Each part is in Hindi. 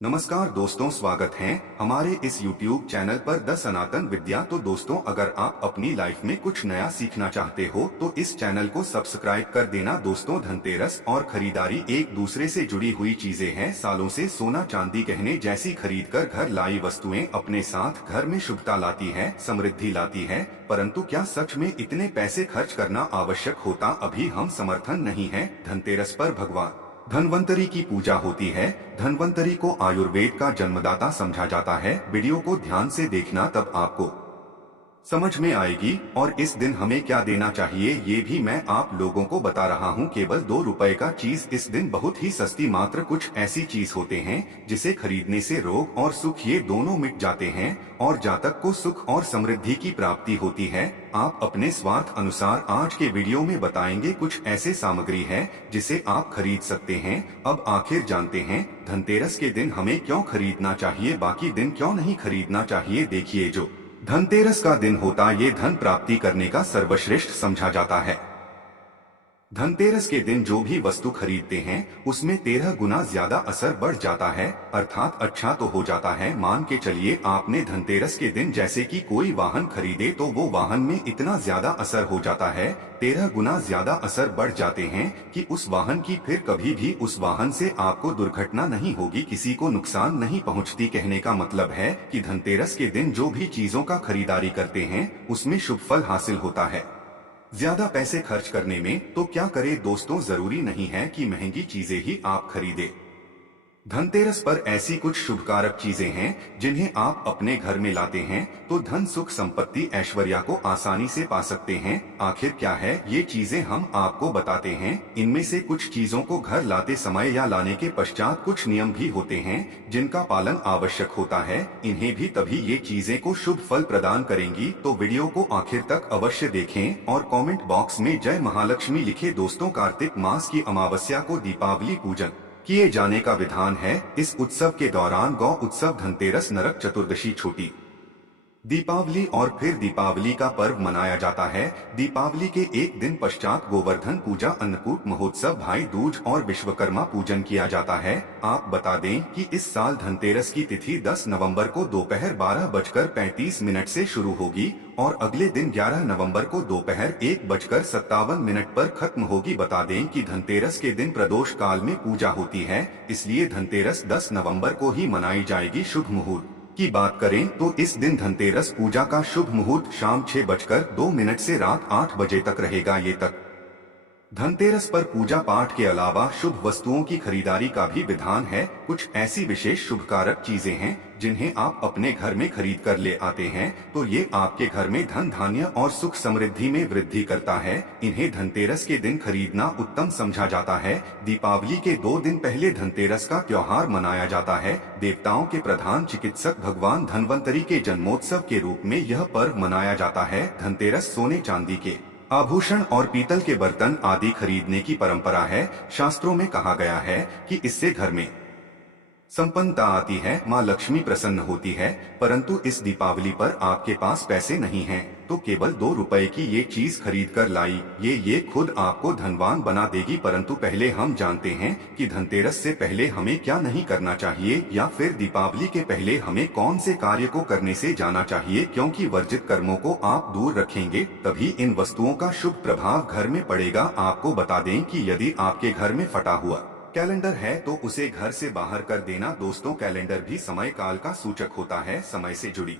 नमस्कार दोस्तों, स्वागत है हमारे इस YouTube चैनल पर द सनातन विद्या। तो दोस्तों, अगर आप अपनी लाइफ में कुछ नया सीखना चाहते हो तो इस चैनल को सब्सक्राइब कर देना। दोस्तों, धनतेरस और खरीदारी एक दूसरे से जुड़ी हुई चीजें हैं। सालों से सोना चांदी गहने जैसी खरीद कर घर लाई वस्तुएं अपने साथ घर में शुभता लाती है, समृद्धि लाती है। परंतु क्या सच में इतने पैसे खर्च करना आवश्यक होता? अभी हम समर्थन नहीं है। धनतेरस पर भगवान धन्वंतरी की पूजा होती है। धन्वंतरी को आयुर्वेद का जन्मदाता समझा जाता है। वीडियो को ध्यान से देखना, तब आपको समझ में आएगी। और इस दिन हमें क्या देना चाहिए ये भी मैं आप लोगों को बता रहा हूँ। केवल 2 रुपए का चीज इस दिन बहुत ही सस्ती, मात्र कुछ ऐसी चीज होते हैं जिसे खरीदने से रोग और सुख ये दोनों मिट जाते हैं और जातक को सुख और समृद्धि की प्राप्ति होती है। आप अपने स्वार्थ अनुसार आज के वीडियो में बताएंगे कुछ ऐसे सामग्री है जिसे आप खरीद सकते हैं। अब आखिर जानते हैं धनतेरस के दिन हमें क्यों खरीदना चाहिए, बाकी दिन क्यों नहीं खरीदना चाहिए। देखिए, जो धनतेरस का दिन होता ये धन प्राप्ति करने का सर्वश्रेष्ठ समझा जाता है। धनतेरस के दिन जो भी वस्तु खरीदते हैं उसमें 13 गुना ज्यादा असर बढ़ जाता है, अर्थात अच्छा तो हो जाता है। मान के चलिए आपने धनतेरस के दिन जैसे कि कोई वाहन खरीदे तो वो वाहन में इतना ज्यादा असर हो जाता है, 13 गुना ज्यादा असर बढ़ जाते हैं कि उस वाहन की फिर कभी भी उस वाहन से आपको दुर्घटना नहीं होगी, किसी को नुकसान नहीं पहुंचती। कहने का मतलब है कि धनतेरस के दिन जो भी चीजों का खरीदारी करते हैं उसमें शुभ फल हासिल होता है। ज्यादा पैसे खर्च करने में तो क्या करे दोस्तों, जरूरी नहीं है कि महंगी चीजें ही आप खरीदे। धनतेरस पर ऐसी कुछ शुभकारक चीजें हैं जिन्हें आप अपने घर में लाते हैं तो धन सुख संपत्ति ऐश्वर्या को आसानी से पा सकते हैं। आखिर क्या है ये चीजें, हम आपको बताते हैं। इनमें से कुछ चीजों को घर लाते समय या लाने के पश्चात कुछ नियम भी होते हैं जिनका पालन आवश्यक होता है। इन्हें भी तभी ये चीजें को शुभ फल प्रदान करेंगी। तो वीडियो को आखिर तक अवश्य देखें और कॉमेंट बॉक्स में जय महालक्ष्मी लिखे। दोस्तों, कार्तिक मास की अमावस्या को दीपावली पूजन किए जाने का विधान है। इस उत्सव के दौरान गौ उत्सव, धनतेरस, नरक चतुर्दशी, छोटी दीपावली और फिर दीपावली का पर्व मनाया जाता है। दीपावली के एक दिन पश्चात गोवर्धन पूजा, अन्नकूट महोत्सव, भाई दूज और विश्वकर्मा पूजन किया जाता है। आप बता दें कि इस साल धनतेरस की तिथि 10 नवंबर को दोपहर 12:35 से शुरू होगी और अगले दिन 11 नवंबर को दोपहर 1:57 पर खत्म होगी। बता दें कि धनतेरस के दिन प्रदोष काल में पूजा होती है, इसलिए धनतेरस 10 नवंबर को ही मनाई जाएगी। शुभ मुहूर्त की बात करें तो इस दिन धनतेरस पूजा का शुभ मुहूर्त शाम 6:02 से रात 8 बजे तक रहेगा। ये तक धनतेरस पर पूजा पाठ के अलावा शुभ वस्तुओं की खरीदारी का भी विधान है। कुछ ऐसी विशेष शुभकारक चीजें हैं जिन्हें आप अपने घर में खरीद कर ले आते हैं तो ये आपके घर में धन धान्य और सुख समृद्धि में वृद्धि करता है। इन्हें धनतेरस के दिन खरीदना उत्तम समझा जाता है। दीपावली के 2 दिन पहले धनतेरस का त्योहार मनाया जाता है। देवताओं के प्रधान चिकित्सक भगवान धन्वंतरी के जन्मोत्सव के रूप में यह पर्व मनाया जाता है। धनतेरस सोने चांदी के आभूषण और पीतल के बर्तन आदि खरीदने की परंपरा है। शास्त्रों में कहा गया है कि इससे घर में संपन्नता आती है, माँ लक्ष्मी प्रसन्न होती है। परंतु इस दीपावली पर आपके पास पैसे नहीं हैं तो केवल 2 रुपए की ये चीज खरीद कर लाई, ये खुद आपको धनवान बना देगी। परंतु पहले हम जानते हैं कि धनतेरस से पहले हमें क्या नहीं करना चाहिए या फिर दीपावली के पहले हमें कौन से कार्य को करने से जाना चाहिए, क्योंकि वर्जित कर्मों को आप दूर रखेंगे तभी इन वस्तुओं का शुभ प्रभाव घर में पड़ेगा। आपको बता दें कि यदि आपके घर में फटा हुआ कैलेंडर है तो उसे घर से बाहर कर देना। दोस्तों, कैलेंडर भी समय काल का सूचक होता है। समय से जुड़ी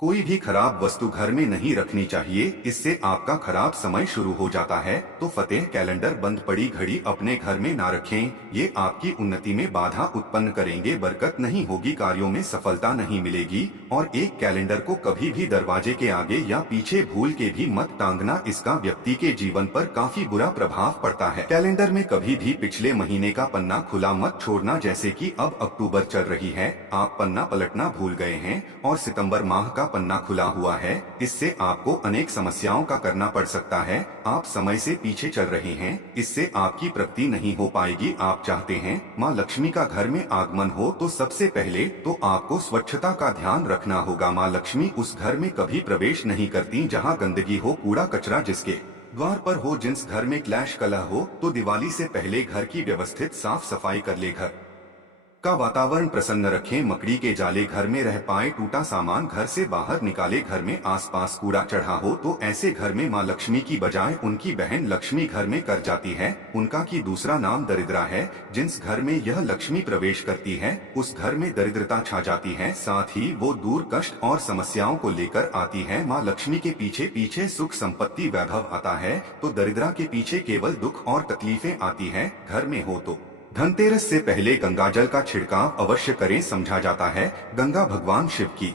कोई भी खराब वस्तु घर में नहीं रखनी चाहिए, इससे आपका खराब समय शुरू हो जाता है। तो फतेह कैलेंडर, बंद पड़ी घड़ी अपने घर में ना रखें, ये आपकी उन्नति में बाधा उत्पन्न करेंगे, बरकत नहीं होगी, कार्यों में सफलता नहीं मिलेगी। और एक कैलेंडर को कभी भी दरवाजे के आगे या पीछे भूल के भी मत टांगना, इसका व्यक्ति के जीवन पर काफी बुरा प्रभाव पड़ता है। कैलेंडर में कभी भी पिछले महीने का पन्ना खुला मत छोड़ना। जैसे कि अब अक्टूबर चल रही है, आप पन्ना पलटना भूल गए हैं और सितंबर माह का पन्ना खुला हुआ है, इससे आपको अनेक समस्याओं का करना पड़ सकता है। आप समय से पीछे चल रहे हैं, इससे आपकी प्रगति नहीं हो पाएगी। आप चाहते हैं माँ लक्ष्मी का घर में आगमन हो तो सबसे पहले तो आपको स्वच्छता का ध्यान रखना होगा। माँ लक्ष्मी उस घर में कभी प्रवेश नहीं करती जहाँ गंदगी हो, कूड़ा कचरा जिसके द्वार पर हो। जिस घर में क्लेश कलह हो तो दिवाली से पहले घर की व्यवस्थित साफ सफाई कर ले। घर का वातावरण प्रसन्न रखें। मकड़ी के जाले घर में रह पाए। टूटा सामान घर से बाहर निकाले। घर में आसपास कूड़ा चढ़ा हो तो ऐसे घर में माँ लक्ष्मी की बजाय उनकी बहन लक्ष्मी घर में कर जाती है। उनका की दूसरा नाम दरिद्रा है। जिस घर में यह लक्ष्मी प्रवेश करती है उस घर में दरिद्रता छा जाती है। साथ ही वो दूर कष्ट और समस्याओं को लेकर आती है। माँ लक्ष्मी के पीछे पीछे सुख संपत्ति वैभव आता है तो दरिद्रा के पीछे केवल दुख और तकलीफें आती है। घर में हो तो धनतेरस से पहले गंगाजल का छिड़काव अवश्य करें। समझा जाता है गंगा भगवान शिव की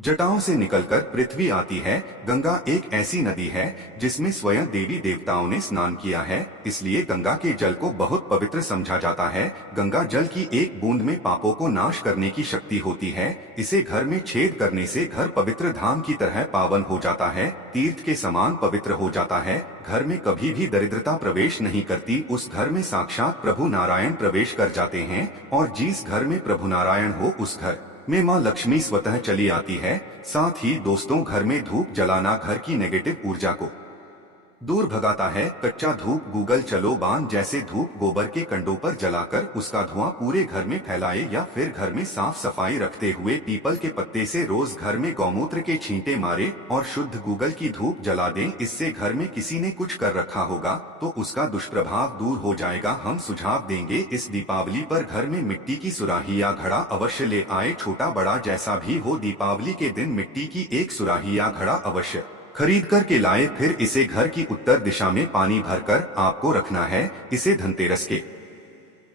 जटाओं से निकलकर पृथ्वी आती है। गंगा एक ऐसी नदी है जिसमें स्वयं देवी देवताओं ने स्नान किया है, इसलिए गंगा के जल को बहुत पवित्र समझा जाता है। गंगा जल की एक बूंद में पापों को नाश करने की शक्ति होती है। इसे घर में छेद करने से घर पवित्र धाम की तरह पावन हो जाता है, तीर्थ के समान पवित्र हो जाता है। घर में कभी भी दरिद्रता प्रवेश नहीं करती। उस घर में साक्षात प्रभु नारायण प्रवेश कर जाते हैं और जिस घर में प्रभु नारायण हो उस घर में माँ लक्ष्मी स्वतः चली आती है। साथ ही दोस्तों, घर में धूप जलाना घर की नेगेटिव ऊर्जा को दूर भगाता है। कच्चा धूप गूगल चलो बान जैसे धूप गोबर के कंडों पर जलाकर उसका धुआं पूरे घर में फैलाए या फिर घर में साफ सफाई रखते हुए पीपल के पत्ते से रोज घर में गौमूत्र के छींटे मारे और शुद्ध गूगल की धूप जला दें। इससे घर में किसी ने कुछ कर रखा होगा तो उसका दुष्प्रभाव दूर हो जाएगा। हम सुझाव देंगे इस दीपावली पर घर में मिट्टी की सुराही या घड़ा अवश्य ले आए। छोटा बड़ा जैसा भी हो, दीपावली के दिन मिट्टी की एक सुराही या घड़ा अवश्य खरीद कर के लाए। फिर इसे घर की उत्तर दिशा में पानी भरकर आपको रखना है। इसे धनतेरस के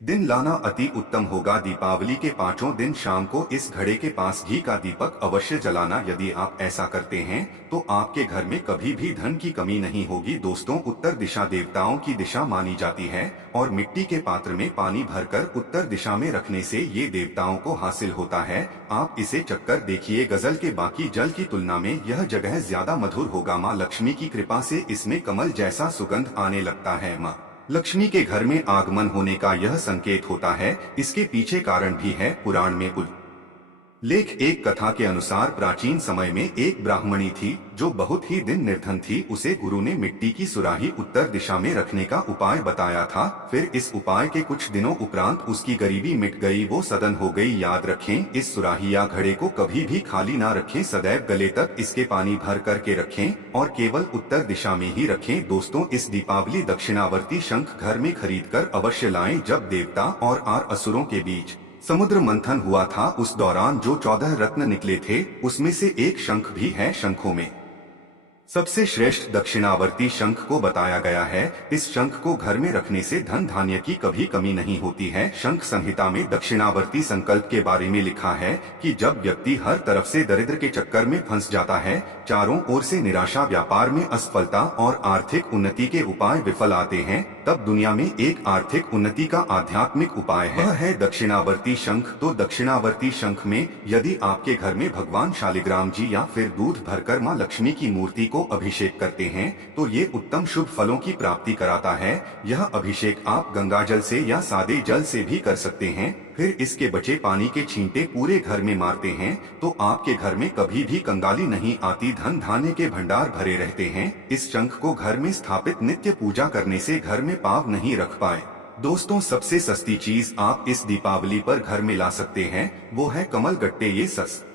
दिन लाना अति उत्तम होगा। दीपावली के 5 दिन शाम को इस घड़े के पास घी का दीपक अवश्य जलाना। यदि आप ऐसा करते हैं तो आपके घर में कभी भी धन की कमी नहीं होगी। दोस्तों, उत्तर दिशा देवताओं की दिशा मानी जाती है और मिट्टी के पात्र में पानी भरकर उत्तर दिशा में रखने से ये देवताओं को हासिल होता है। आप इसे चक्कर देखिए। गजल के बाकी जल की तुलना में यह जगह ज्यादा मधुर होगा। माँ लक्ष्मी की कृपा से इसमें कमल जैसा सुगंध आने लगता है। माँ लक्ष्मी के घर में आगमन होने का यह संकेत होता है। इसके पीछे कारण भी है। पुराण में लेख एक कथा के अनुसार प्राचीन समय में एक ब्राह्मणी थी जो बहुत ही दिन निर्धन थी। उसे गुरु ने मिट्टी की सुराही उत्तर दिशा में रखने का उपाय बताया था। फिर इस उपाय के कुछ दिनों उपरांत उसकी गरीबी मिट गई, वो सदन हो गई। याद रखें, इस सुराही या घड़े को कभी भी खाली ना रखें। सदैव गले तक इसके पानी भर करके रखें और केवल उत्तर दिशा में ही रखें। दोस्तों, इस दीपावली दक्षिणावर्ती शंख घर में खरीद कर अवश्य लाएं। जब देवता और असुरों के बीच समुद्र मंथन हुआ था उस दौरान जो 14 रत्न निकले थे उसमें से एक शंख भी है। शंखों में सबसे श्रेष्ठ दक्षिणावर्ती शंख को बताया गया है। इस शंख को घर में रखने से धन धान्य की कभी कमी नहीं होती है। शंख संहिता में दक्षिणावर्ती संकल्प के बारे में लिखा है कि जब व्यक्ति हर तरफ से दरिद्र के चक्कर में फंस जाता है, चारों ओर से निराशा, व्यापार में असफलता और आर्थिक उन्नति के उपाय विफल आते हैं, तब दुनिया में एक आर्थिक उन्नति का आध्यात्मिक उपाय है, वह है दक्षिणावर्ती शंख। तो दक्षिणावर्ती शंख में यदि आपके घर में भगवान शालिग्राम जी या फिर दूध भरकर माँ लक्ष्मी की मूर्ति को अभिषेक करते हैं तो ये उत्तम शुभ फलों की प्राप्ति कराता है। यह अभिषेक आप गंगा जल से या सादे जल से भी कर सकते हैं। फिर इसके बचे पानी के छींटे पूरे घर में मारते हैं तो आपके घर में कभी भी कंगाली नहीं आती, धन धान्य के भंडार भरे रहते हैं। इस शंख को घर में स्थापित नित्य पूजा करने से घर में पाप नहीं रख पाए। दोस्तों, सबसे सस्ती चीज आप इस दीपावली पर घर में ला सकते हैं वो है कमल गट्टे। ये सस्ते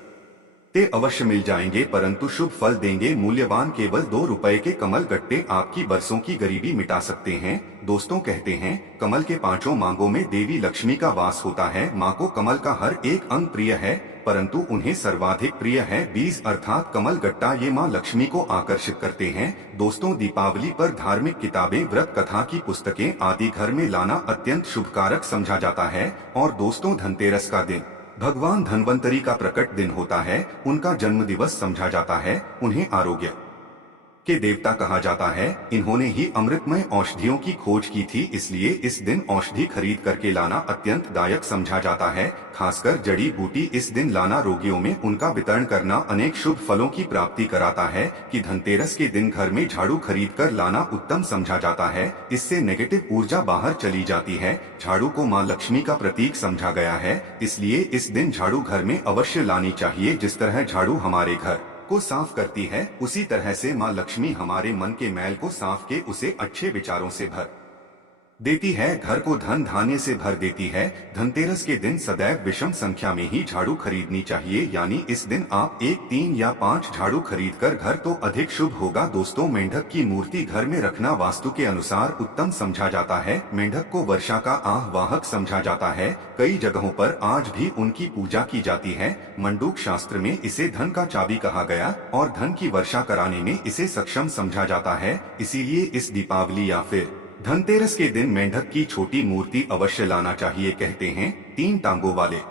अवश्य मिल जाएंगे परंतु शुभ फल देंगे। मूल्यवान केवल 2 रुपए के कमल गट्टे आपकी बरसों की गरीबी मिटा सकते हैं। दोस्तों, कहते हैं कमल के 5 मांगों में देवी लक्ष्मी का वास होता है। माँ को कमल का हर एक अंग प्रिय है परंतु उन्हें सर्वाधिक प्रिय है बीज अर्थात कमल गट्टा। ये माँ लक्ष्मी को आकर्षित करते हैं। दोस्तों, दीपावली पर धार्मिक किताबें, व्रत कथा की पुस्तकें आदि घर में लाना अत्यंत शुभकारक समझा जाता है। और दोस्तों, धनतेरस का दिन भगवान धन्वंतरी का प्रकट दिन होता है। उनका जन्म दिवस समझा जाता है। उन्हें आरोग्य के देवता कहा जाता है। इन्होंने ही अमृतमय औषधियों की खोज की थी, इसलिए इस दिन औषधि खरीद करके लाना अत्यंत दायक समझा जाता है। खासकर जड़ी बूटी इस दिन लाना, रोगियों में उनका वितरण करना अनेक शुभ फलों की प्राप्ति कराता है। कि धनतेरस के दिन घर में झाड़ू खरीद कर लाना उत्तम समझा जाता है। इससे नेगेटिव ऊर्जा बाहर चली जाती है। झाड़ू को माँ लक्ष्मी का प्रतीक समझा गया है, इसलिए इस दिन झाड़ू घर में अवश्य लानी चाहिए। जिस तरह झाड़ू हमारे घर को साफ करती है उसी तरह से माँ लक्ष्मी हमारे मन के मैल को साफ के उसे अच्छे विचारों से भर देती है, घर को धन धान्य से भर देती है। धनतेरस के दिन सदैव विषम संख्या में ही झाड़ू खरीदनी चाहिए, यानी इस दिन आप 1, 3 या 5 झाड़ू खरीदकर घर तो अधिक शुभ होगा। दोस्तों, मेंढक की मूर्ति घर में रखना वास्तु के अनुसार उत्तम समझा जाता है। मेंढक को वर्षा का आह्वाहक समझा जाता है। कई जगहों पर आज भी उनकी पूजा की जाती है। मंडूक शास्त्र में इसे धन का चाबी कहा गया और धन की वर्षा कराने में इसे सक्षम समझा जाता है। इसीलिए इस दीपावली या फिर धनतेरस के दिन मेंढक की छोटी मूर्ति अवश्य लाना चाहिए। कहते हैं 3 टांगों वाले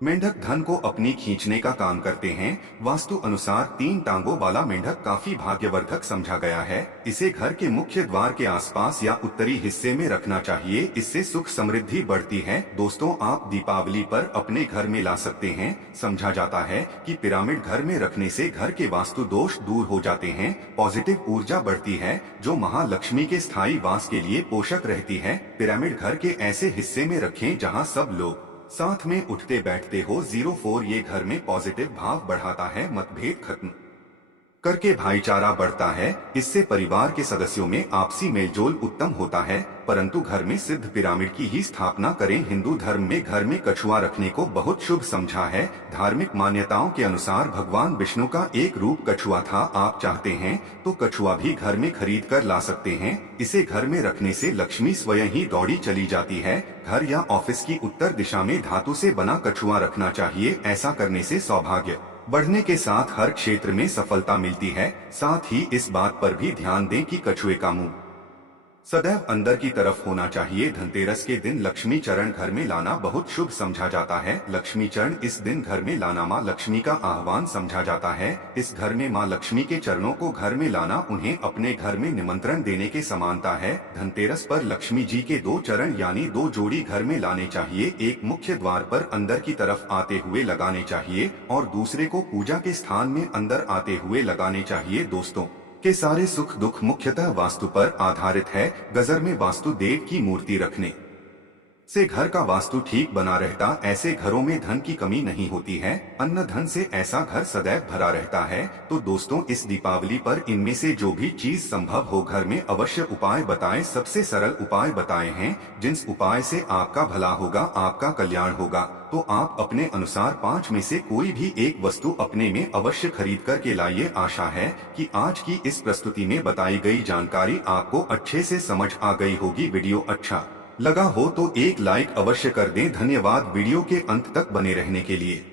मेंढक धन को अपनी खींचने का काम करते हैं। वास्तु अनुसार 3 टांगों वाला मेंढक काफी भाग्यवर्धक समझा गया है। इसे घर के मुख्य द्वार के आसपास या उत्तरी हिस्से में रखना चाहिए, इससे सुख समृद्धि बढ़ती है। दोस्तों, आप दीपावली पर अपने घर में ला सकते हैं। समझा जाता है कि पिरामिड घर में रखने से घर के वास्तु दोष दूर हो जाते हैं, पॉजिटिव ऊर्जा बढ़ती है, जो महालक्ष्मी के स्थायी वास के लिए पोषक रहती है। पिरामिड घर के ऐसे हिस्से में रखें जहां सब लोग साथ में उठते बैठते हो। 04 ये घर में पॉजिटिव भाव बढ़ाता है, मतभेद खत्म करके भाईचारा बढ़ता है। इससे परिवार के सदस्यों में आपसी मेलजोल उत्तम होता है। परंतु घर में सिद्ध पिरामिड की ही स्थापना करें। हिंदू धर्म में घर में कछुआ रखने को बहुत शुभ समझा है। धार्मिक मान्यताओं के अनुसार भगवान विष्णु का एक रूप कछुआ था। आप चाहते हैं तो कछुआ भी घर में खरीद कर ला सकते हैं। इसे घर में रखने से लक्ष्मी स्वयं ही दौड़ी चली जाती है। घर या ऑफिस की उत्तर दिशा में धातु से बना कछुआ रखना चाहिए। ऐसा करने से सौभाग्य बढ़ने के साथ हर क्षेत्र में सफलता मिलती है। साथ ही इस बात पर भी ध्यान दें कि कछुए का मुंह सदैव अंदर की तरफ होना चाहिए। धनतेरस के दिन लक्ष्मी चरण घर में लाना बहुत शुभ समझा जाता है। लक्ष्मी चरण इस दिन घर में लाना माँ लक्ष्मी का आह्वान समझा जाता है। इस घर में माँ लक्ष्मी के चरणों को घर में लाना उन्हें अपने घर में निमंत्रण देने के समानता है। धनतेरस पर लक्ष्मी जी के 2 चरण यानी 2 जोड़ी घर में लाने चाहिए। एक मुख्य द्वार पर अंदर की तरफ आते हुए लगाने चाहिए और दूसरे को पूजा के स्थान में अंदर आते हुए लगाने चाहिए। दोस्तों के सारे सुख दुख मुख्यतः वास्तु पर आधारित है। गजर में वास्तु देव की मूर्ति रखने से घर का वास्तु ठीक बना रहता। ऐसे घरों में धन की कमी नहीं होती है। अन्न धन से ऐसा घर सदैव भरा रहता है। तो दोस्तों, इस दीपावली पर इनमें से जो भी चीज संभव हो घर में अवश्य उपाय बताएं। सबसे सरल उपाय बताए हैं, जिस उपाय से आपका भला होगा, आपका कल्याण होगा। तो आप अपने अनुसार 5 में से कोई भी एक वस्तु अपने में अवश्य खरीद कर के लाइए। आशा है कि आज की इस प्रस्तुति में बताई गई जानकारी आपको अच्छे से समझ आ गई होगी। वीडियो अच्छा लगा हो तो एक लाइक अवश्य कर दें। धन्यवाद वीडियो के अंत तक बने रहने के लिए।